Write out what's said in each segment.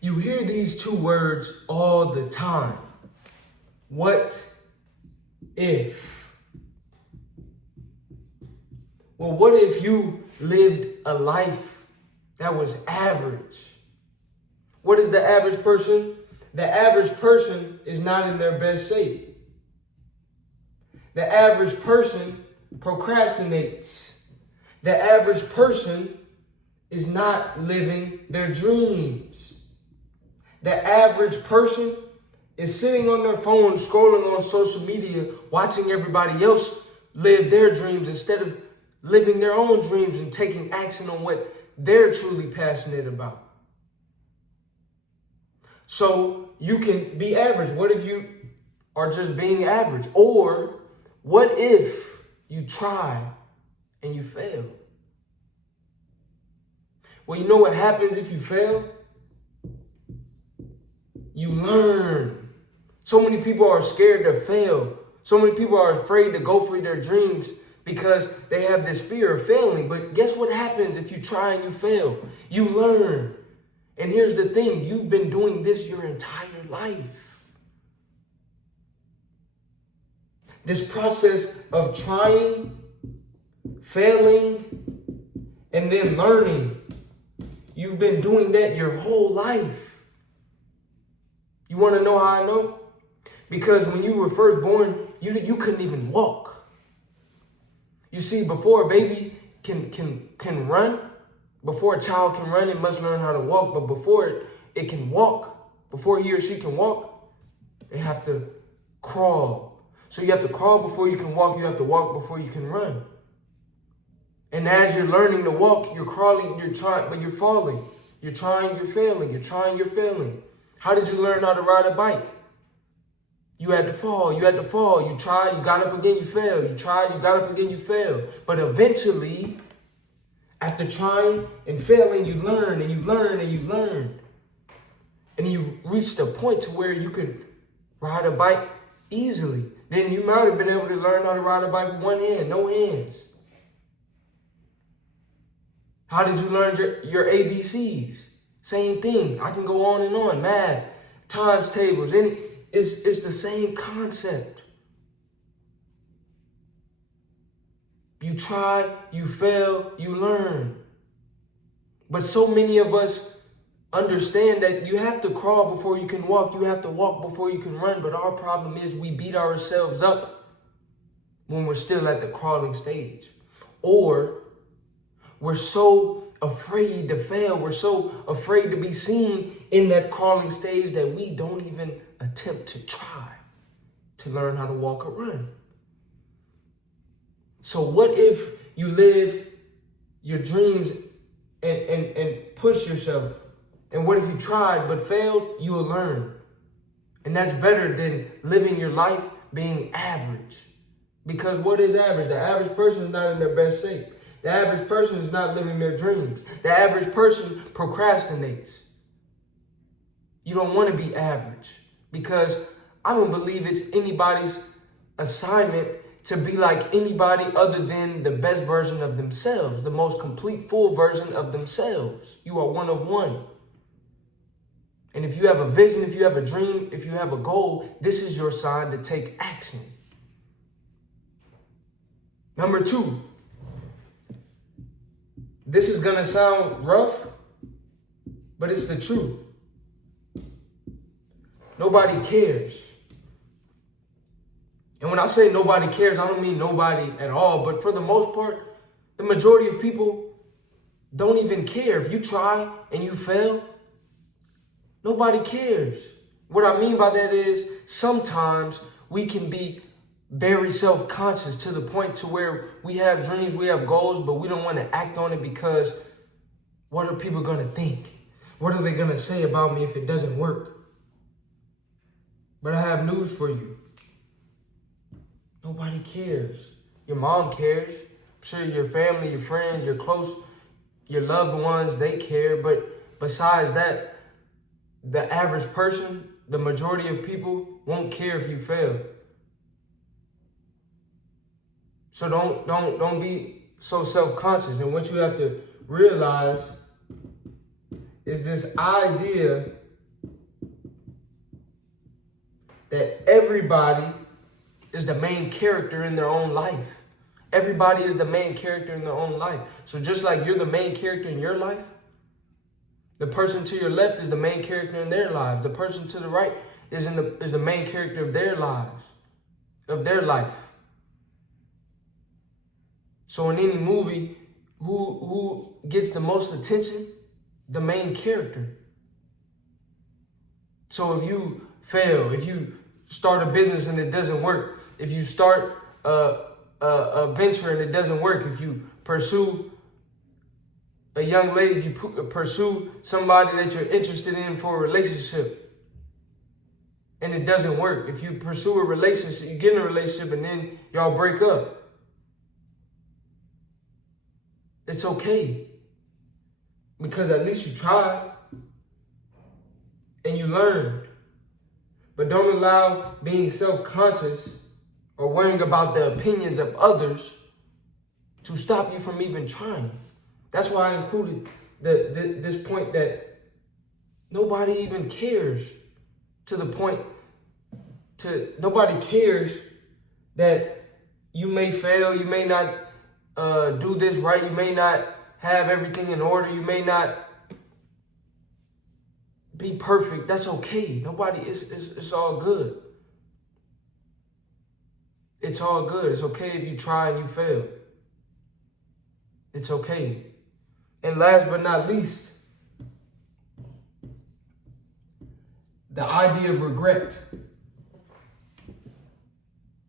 You hear these two words all the time. What if? Well, what if you lived a life that was average? What is the average person? The average person is not in their best shape. The average person procrastinates. The average person is not living their dreams. The average person is sitting on their phone, scrolling on social media, watching everybody else live their dreams instead of living their own dreams and taking action on what they're truly passionate about. So you can be average. What if you are just being average? Or what if you try and you fail? Well, you know what happens if you fail? You learn. So many people are scared to fail. So many people are afraid to go for their dreams because they have this fear of failing. But guess what happens if you try and you fail? You learn. And here's the thing, you've been doing this your entire life. This process of trying, failing, and then learning, you've been doing that your whole life. You want to know how I know? Because when you were first born, you couldn't even walk. You see, before a baby can run, before a child can run, it must learn how to walk. But before it can walk, before he or she can walk, they have to crawl. So you have to crawl before you can walk. You have to walk before you can run. And as you're learning to walk, you're crawling, you're trying, but you're falling. You're trying, you're failing. You're trying, you're failing. How did you learn how to ride a bike? You had to fall, you had to fall. You tried, you got up again, you failed. You tried, you got up again, you failed. But eventually, after trying and failing, you learn and you learn and you learn. And you reached a point to where you could ride a bike easily. Then you might have been able to learn how to ride a bike with one hand, no hands. How did you learn your ABCs? Same thing. I can go on. Math, times tables, it's the same concept. You try, you fail, you learn. But so many of us understand that you have to crawl before you can walk. You have to walk before you can run. But our problem is we beat ourselves up when we're still at the crawling stage. Or we're so afraid to fail. We're so afraid to be seen in that crawling stage that we don't even attempt to try to learn how to walk or run. So what if you lived your dreams and pushed yourself? And what if you tried but failed? You will learn. And that's better than living your life being average. Because what is average? The average person is not in their best shape. The average person is not living their dreams. The average person procrastinates. You don't want to be average because I don't believe it's anybody's assignment to be like anybody other than the best version of themselves, the most complete, full version of themselves. You are one of one. And if you have a vision, if you have a dream, if you have a goal, this is your sign to take action. Number 2. This is going to sound rough, but it's the truth. Nobody cares. And when I say nobody cares, I don't mean nobody at all. But for the most part, the majority of people don't even care. If you try and you fail, nobody cares. What I mean by that is sometimes we can be very self-conscious to the point to where we have dreams, we have goals, but we don't want to act on it because what are people going to think? What are they going to say about me if it doesn't work? But I have news for you. Nobody cares. Your mom cares. I'm sure your family, your friends, your close, your loved ones, they care. But besides that, the average person, the majority of people won't care if you fail. So don't be so self-conscious. And what you have to realize is this idea that everybody is the main character in their own life. Everybody is the main character in their own life. So just like you're the main character in your life, the person to your left is the main character in their lives. The person to the right is the main character of their lives, of their life. So in any movie, who gets the most attention? The main character. So if you fail, if you start a business and it doesn't work, if you start a venture and it doesn't work, if you pursue a young lady, if you pursue somebody that you're interested in for a relationship and it doesn't work, if you pursue a relationship, you get in a relationship and then y'all break up, it's okay, because at least you tried and you learned. But don't allow being self-conscious or worrying about the opinions of others to stop you from even trying. That's why I included this point that nobody even cares, to the point nobody cares that you may fail, you may not do this right, you may not have everything in order, you may not be perfect. That's okay. It's all good. It's all good. It's okay if you try and you fail. It's okay. And last but not least, the idea of regret.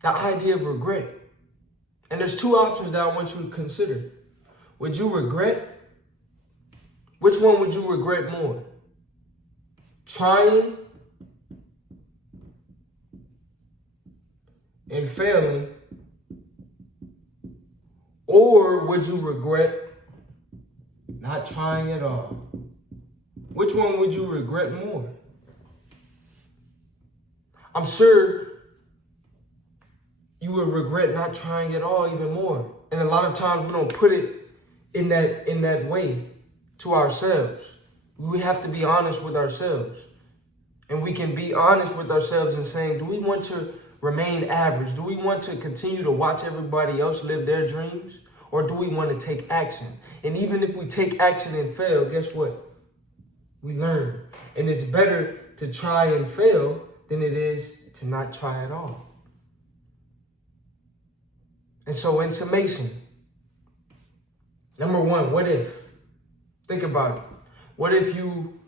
The idea of regret. And there's two options that I want you to consider. Would you regret? Which one would you regret more? Trying and failing, or would you regret not trying at all? Which one would you regret more? I'm sure you would regret not trying at all even more. And a lot of times we don't put it in that way to ourselves. We have to be honest with ourselves. And we can be honest with ourselves in saying, do we want to remain average? Do we want to continue to watch everybody else live their dreams? Or do we want to take action? And even if we take action and fail, guess what? We learn. And it's better to try and fail than it is to not try at all. And so in summation, number one, what if? Think about it. What if you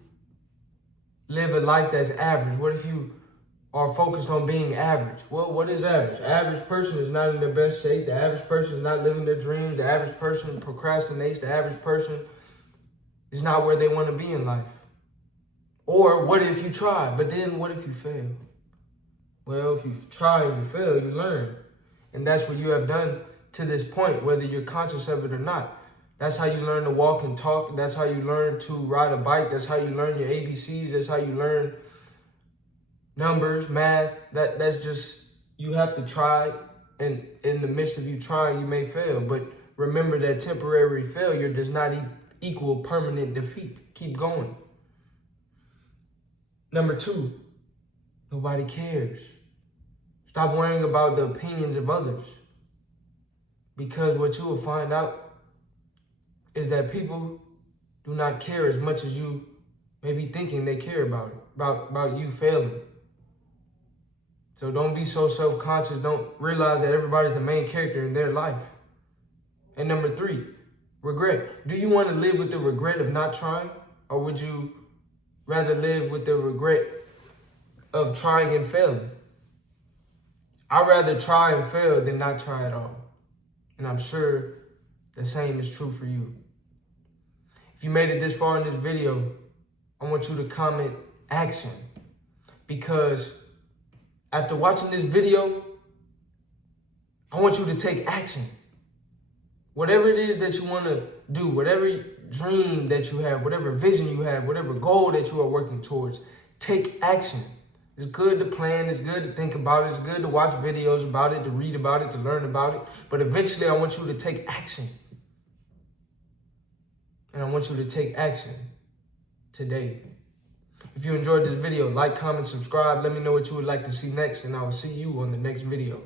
live a life that's average? What if you are focused on being average? Well, what is average? The average person is not in their best shape. The average person is not living their dreams. The average person procrastinates. The average person is not where they want to be in life. Or what if you try? But then what if you fail? Well, if you try and you fail, you learn. And that's what you have done to this point, whether you're conscious of it or not. That's how you learn to walk and talk. That's how you learn to ride a bike. That's how you learn your ABCs. That's how you learn numbers, math. That's just, you have to try. And in the midst of you trying, you may fail. But remember that temporary failure does not equal permanent defeat. Keep going. Number two, nobody cares. Stop worrying about the opinions of others. Because what you will find out is that people do not care as much as you may be thinking they care about you failing. So don't be so self-conscious. Don't realize that everybody's the main character in their life. And number three, regret. Do you want to live with the regret of not trying? Or would you rather live with the regret of trying and failing? I'd rather try and fail than not try at all. And I'm sure the same is true for you. If you made it this far in this video, I want you to comment action. Because after watching this video, I want you to take action. Whatever it is that you want to do, whatever dream that you have, whatever vision you have, whatever goal that you are working towards, take action. It's good to plan, it's good to think about it, it's good to watch videos about it, to read about it, to learn about it. But eventually I want you to take action. And I want you to take action today. If you enjoyed this video, like, comment, subscribe. Let me know what you would like to see next, and I will see you on the next video.